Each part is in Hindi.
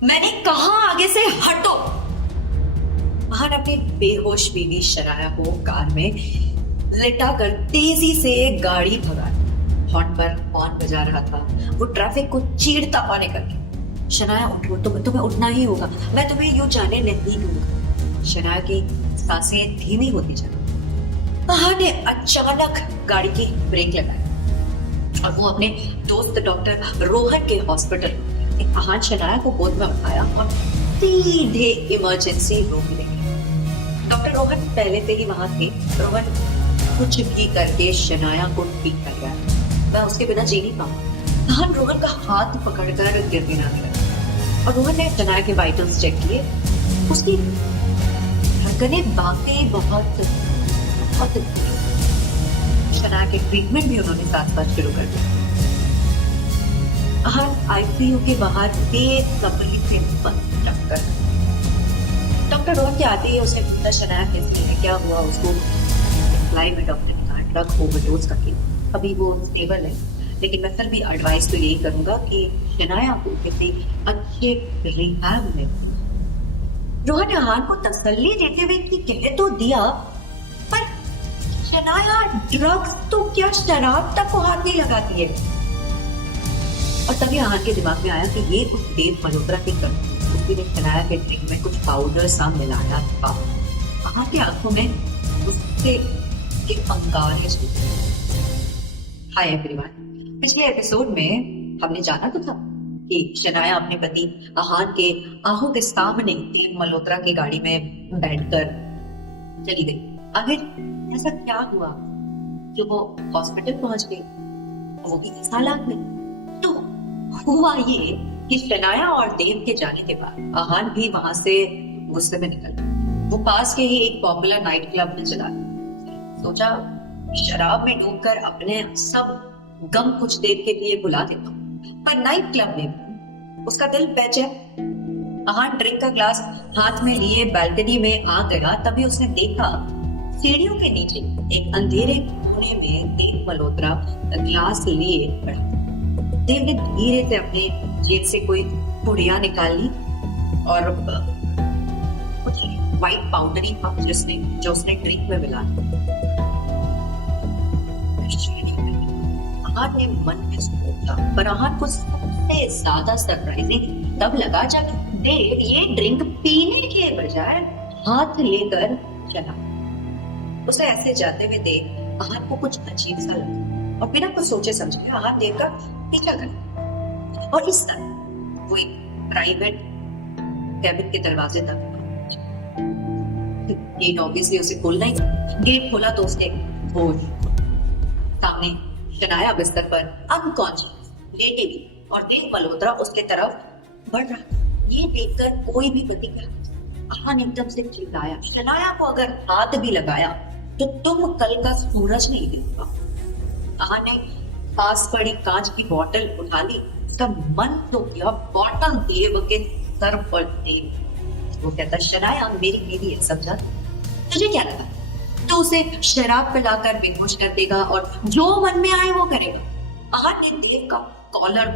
मैंने कहा आगे से हटो। महान अपनी बेहोश बीवी शनाया को कार में लेटा कर तेजी से गाड़ी भगा। हॉर्न पर हॉर्न बजा रहा था। वो ट्रैफिक को चीरता पाने करके, शनाया उठो, तुम्हें उठना ही होगा, मैं तुम्हें यूं जाने नहीं दूंगा। शनाया की सांसें धीमी होती चली। महान ने अचानक गाड़ी की ब्रेक लगाई और वो अपने दोस्त डॉक्टर रोहन के हॉस्पिटल महान शनाया को गोद में उठाया और सीधे इमरजेंसी रूम ले गए। डॉक्टर रोहन पहले से ही वहां थे। रोहन कुछ भी करके शनाया को ठीक कर गया। मैं उसके बिना जी नहीं पाऊंगा। महान रोहन का हाथ पकड़कर गिड़गिड़ाने लगा और रोहन ने शनाया के वाइटल्स चेक किए। उसकी धड़कनें बातें बहुत शनाया के ट्रीटमेंट भी उन्होंने साथ साथ शुरू कर दिया। आईसीयू के बाहर बेसब्री से बंद रखकर डॉक्टर रोहन के आते ही उसने पूछा शनाया कैसी है, क्या हुआ उसको। रिप्लाई में डॉक्टर ने कहा ड्रग ओवरडोज का केस, अभी वो स्टेबल है, लेकिन मैं फिर भी एडवाइस तो यही करूंगा कि शनाया को किसी अच्छे रिहैब में। रोहन ने आहान को तसल्ली देते हुए कि कह तो दिया, पर शनाया ड्रग्स तो क्या शराब तक को हाथ नहीं लगाती है। और तभी आहान के दिमाग में आया कि ये उस देव मल्होत्रा के उसने शनाया के ड्रिंक में कुछ पाउडर सा मिलाया था। आहान की आंखों में उससे एक अंगारे छूटे। हाय एवरीवन, पिछले एपिसोड में हमने जाना तो था कि शनाया अपने पति आहान के आंखों के सामने देव मल्होत्रा की गाड़ी में बैठकर चली गई। आखिर ऐसा क्या हुआ जो वो हॉस्पिटल पहुंच गई, वो भी इस हालात में। तो हुआ ये कि शनाया और देव के जाने के बाद आहान भी वहां से गुस्से में निकल गया। वो पास के ही एक पॉपुलर नाइट क्लब में चला गया। सोचा शराब में डूबकर अपने सब गम कुछ देर के लिए भुला देता हूँ, पर नाइट क्लब में उसका दिल बेचैन। आहान ड्रिंक का ग्लास हाथ में लिए बालकनी में आ गया। तभी उसने देखा सीढ़ियों के नीचे एक अंधेरे कोने में देव मल्होत्रा ग्लास लिए खड़ा। देव ने धीरे से अपने जेब से कोई पुड़िया निकाल ली और कुछ व्हाइट पाउडरी था जो उसने ड्रिंक में मिला। आहान ने मन में सोचा, पर आहान को सबसे ज्यादा सरप्राइजिंग तब लगा जब देव ये ड्रिंक पीने के बजाय हाथ लेकर चला। उसे ऐसे जाते हुए देख आहान को कुछ अजीब सा लगा और बिना कुछ सोचे समझे आहान देव का पीछा कर और इस तरह वो एक प्राइवेट कैबिन के दरवाजे तक गेट ऑब्वियसली उसे खोलना ही था। गेट खोला तो उसने होश सामने शनाया बिस्तर पर अनकॉन्शियस लेटी हुई और देव मल्होत्रा उसके तरफ बढ़ रहा था। ये देखकर कोई भी प्रतिक्रिया आहान एकदम से चिल्लाया, शनाया को अगर हाथ भी लगाया तो तुम कल का सूरज नहीं देखा। आहान ने पास पड़ी कांच की बोतल उठा ली, उसका मन तो किया बोतल देव के सर पर दे। वो कहता शनाया मेरी बीवी है, समझा? तुझे क्या लगा तो उसे शराब पिलाकर बेहोश कर देगा और जो मन में आए वो करेगा। आहान ने देव का कॉलर,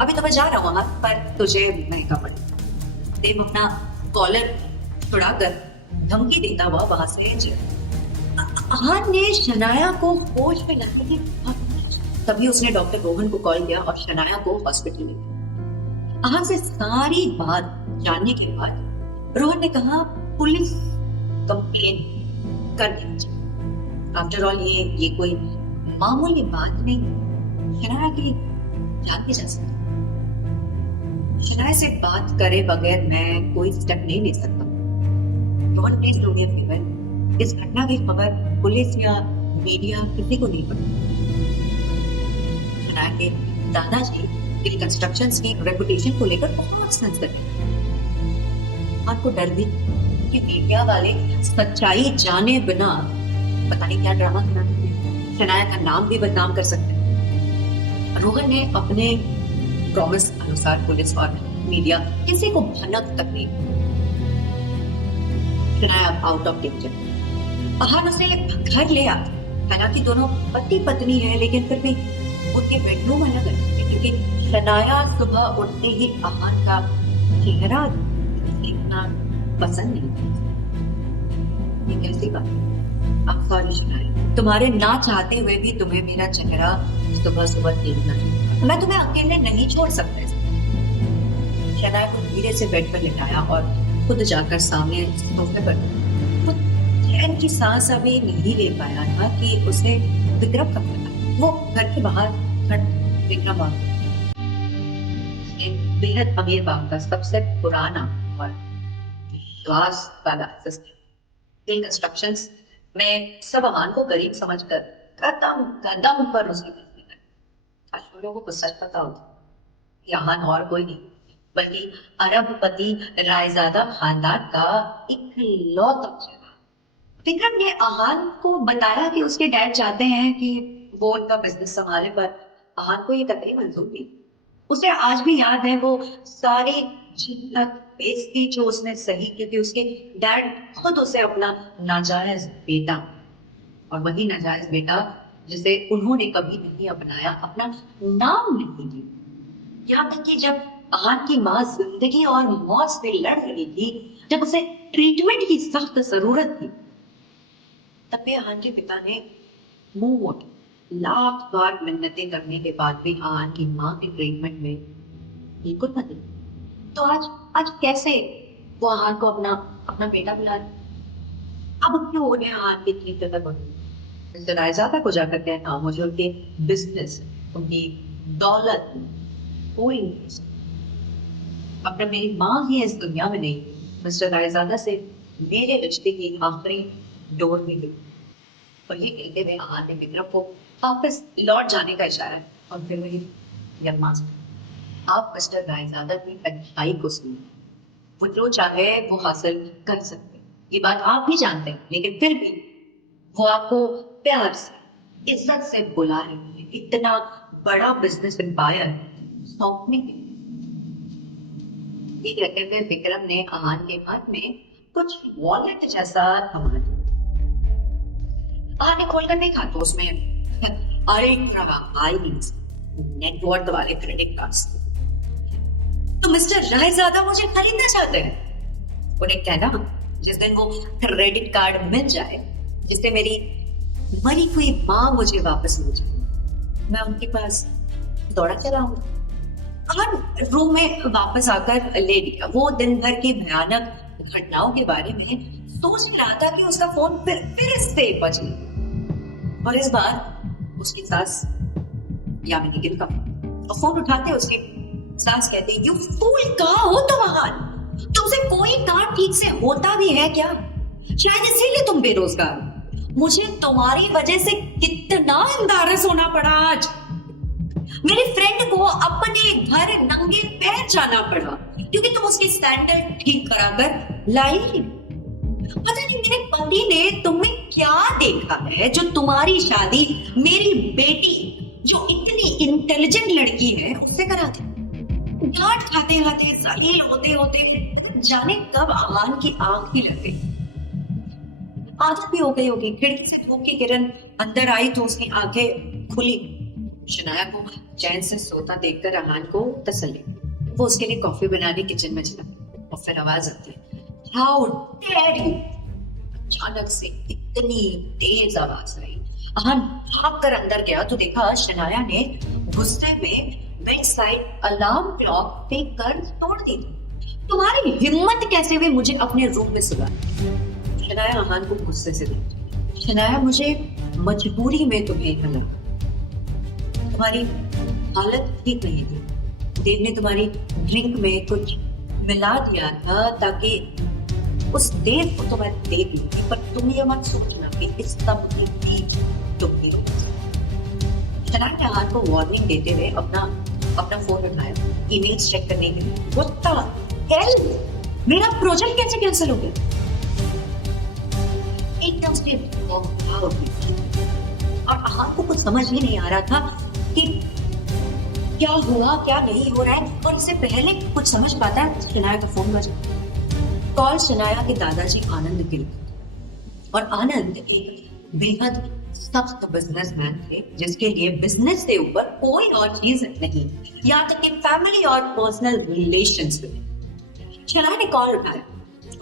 अभी तो मैं जा रहा हूँ वहां पर तुझे महंगा पड़ेगा। देव अपना कॉलर छुड़ाकर धमकी देता हुआ वहां से चला। आहान ने शनाया को होश में लाने की तभी उसने डॉक्टर रोहन को कॉल किया और शनाया को हॉस्पिटल में भेजा। आहान से सारी बात जानने के बाद रोहन ने कहा पुलिस कंप्लेन कर देनी चाहिए। आफ्टर ऑल ये कोई मामूली बात नहीं, शनाया की जान भी जा सकती। शनाया से बात करे बगैर मैं कोई स्टेप नहीं ले सकता। Rohan please do me a favour, इस घटना की खबर पुलिस या मीडिया किसी को नहीं पड़ी। के दादाजी रिकंस्ट्रक्शंस की रेपुटेशन को लेकर बहुत सेंसिटिव हैं। आपको डर भी कि मीडिया वाले सच्चाई जाने बिना पता नहीं क्या ड्रामा बनाते, शनाया का नाम भी बदनाम कर सकते हैं। रोहन ने अपने प्रॉमिस अनुसार पुलिस और मीडिया किसी को भनक तक नहीं। Shanaya out of danger. Aahan उसे घर ले आता। हालांकि दोनों पति पत्नी है, लेकिन फिर भी उनके बेडरूम अलग है क्योंकि शनाया सुबह उठते ही आहान का चेहरा देखना पसंद नहीं। ये कैसी बात है? आप सॉरी शनाया, तुम्हारे ना चाहते हुए भी तुम्हें मेरा चेहरा सुबह सुबह देखना है। मैं तुम्हें अकेले नहीं छोड़ सकता। शनाया को धीरे से बेड पर लिटाया और खुद जाकर सामने सोफे पर चैन की सांस अभी नहीं ले पाया था कि उसे विक्रम का पता। वो घर के बाहर विक्रम आ एक बेहद अमीर बाप का सबसे पुराना और विश्वास वाला असिस्टेंट कंस्ट्रक्शंस में सब अमान को गरीब समझकर कदम कदम पर उसकी लोगों को सच पता होता यहाँ और कोई नहीं बल्कि अरबपति रायजादा खानदान का इकलौता चेहरा। विक्रम ने अहान को बताया कि उसके डैड चाहते हैं कि वो उनका बिजनेस संभाले, पर अहान को ये कतई मंजूर नहीं। उसे आज भी याद है वो सारी जिन्नत बेइज्जती जो उसने सही, क्योंकि उसके डैड खुद उसे अपना नाजायज बेटा, और वही नाजायज बेटा जिसे उन्होंने कभी नहीं अपनाया, अपना नाम नहीं दिया। यहाँ तक कि जब अहान की माँ जिंदगी और मौत से लड़ रही थी, जब उसे ट्रीटमेंट की सख्त जरूरत थी, तब भी अहान के पिता ने मुंह मोड़ लाख बार मिन्नतें करने के बाद भी अहान की माँ के ट्रीटमेंट में बिल्कुल न दी। तो आज कैसे वो अहान को अपना बेटा बुला रहे? अब क्यों उन्हें अहान की इतनी फिक्र पड़ी? मिस्टर रायजादा को जाकर कहना मुझे उनके बिजनेस, उनकी दौलत कोई नहीं, अपना मेरी माँ ही इस दुनिया में नहीं। मिस्टर रायजादा से मेरे रिश्ते की आखिरी डोर भी ली। और ये कहते हुए अहान ने विक्रम को वापस लौट जाने का इशारा और फिर वही यम्मा आप मिस्टर रायजादा की अच्छाई को सुनिए, वो जो चाहे वो हासिल कर सकते, ये बात आप भी जानते हैं, लेकिन फिर भी वो आपको प्यार से इज्जत से बुला रही है इतना बड़ा बिजनेस एम्पायर सौंपने के। ये कहते हुए विक्रम ने अहान के हाथ में कुछ वॉलेट जैसा थमा दिया। अहान ने खोलकर देखा तो उसमें नेटवर्थ वाले क्रेडिट कार्ड्स। तो मिस्टर रायजादा मुझे खरीदना चाहते हैं। उन्हें कहना जिस दिन वो क्रेडिट कार्ड मिल जाए, जिससे मेरी मरी हुई माँ मुझे वापस मिल जाए, मैं उनके पास दौड़ा चला हूँ। अहान रूम में वापस आकर ले लिया। वो दिन भर की भयानक घटनाओं के बारे में सोच रहा था कि उसका फोन फिर से बज गया, और इस बार उसकी सास यामिनी गिल का फोन उठाते उसकी सास कहते, यू फूल, कहाँ हो तुम अहान? तुमसे कोई काम ठीक से होता भी है क्या? शायद इसीलिए तुम बेरोजगार। मुझे तुम्हारी वजह से कितना एम्बैरेस होना पड़ा आज। मेरे फ्रेंड को अपने घर नंगे पैर जाना पड़ा क्योंकि तुम उसकी सैंडल ठीक कराकर लाई ही। पता नहीं मेरे पति ने तुम्हें क्या देखा है जो तुम्हारी शादी मेरी बेटी जो इतनी इंटेलिजेंट लड़की है उससे करा दे। डांट खाते खाते जलील होते होते जाने कब अहान की आंख ही लग गई। आदत भी हो गई होगी। खिड़की से धूप की किरण अंदर आई तो उसकी आंखें खुली। शनाया को चैन से सोता देखकर अहान को तसल्ली। वो उसके लिए कॉफी बनाने किचन में चला और फिर आवाज आती है, हाउ डेयर यू। अचानक से इतनी तेज आवाज आई। अहान भाग कर अंदर गया तो देखा शनाया ने गुस्से में बेड साइड अलार्म क्लॉक फेंक कर तोड़ दी। तुम्हारी हिम्मत कैसे हुई मुझे अपने रूम में सुला? शनाया अहान को गुस्से से देखी। शनाया, मुझे मजबूरी में तुम्हें यहाँ लाया। तुम्हारी हालत ठीक नहीं थी। देव ने तुम्हारी ड्रिंक में कुछ मिला दिया था ताकि उस देव को तो मैं देख लूंगी, पर तुम ये मत सोचना कि इस सब की भी तुम ही हो। शनाया ने अहान को वार्निंग देते हुए अपना फोन उठाया ईमेल्स चेक करने के लिए। What the hell? मेरा प्रोजेक्ट कैसे कैंसिल हो गया? एकदम से और अहान को कुछ समझ ही नहीं आ रहा था कि क्या हुआ क्या नहीं हो रहा है। और इससे पहले कुछ समझ पाता है शनाया का फोन बजा। कॉल शनाया के दादाजी आनंद गिल। और आनंद एक बेहद सख्त बिजनेसमैन थे जिसके लिए बिजनेस से ऊपर कोई और चीज नहीं, यहाँ तक कि फैमिली और पर्सनल रिलेशंस में। शनाया ने कॉल उठाया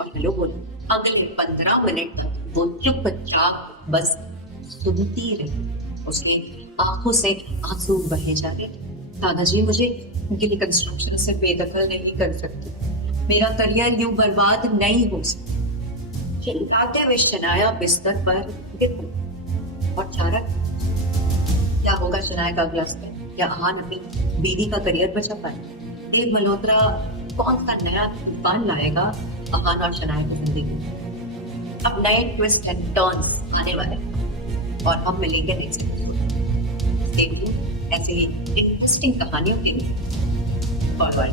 और हेलो बोला। अगले 15 मिनट तक वो चुपचाप बस सुनती रही। उसके आंखों से आंसू बहे जा रहे थे। दादाजी, मुझे उनकी रिकंस्ट्रक्शन से बेदखल नहीं कर सकती। मेरा करियर यूं बर्बाद नहीं हो सकता। चिल्लाते हुए शनाया बिस्तर पर गिर पड़ी और चारक क्या होगा शनाया का अगला स्टेप? क्या अहान अपनी बीवी का करियर बचा पाए? देव मल्होत्रा कौन सा नया तूफान लाएगा अहान और शनाया की जिंदगी में? अब नए ट्विस्ट एंड टर्न्स आने वाले हैं और हम मिलेंगे नेक्स्ट एपिसोड। ऐसे ही इंटरेस्टिंग कहानियों के लिए फॉरवर्ड।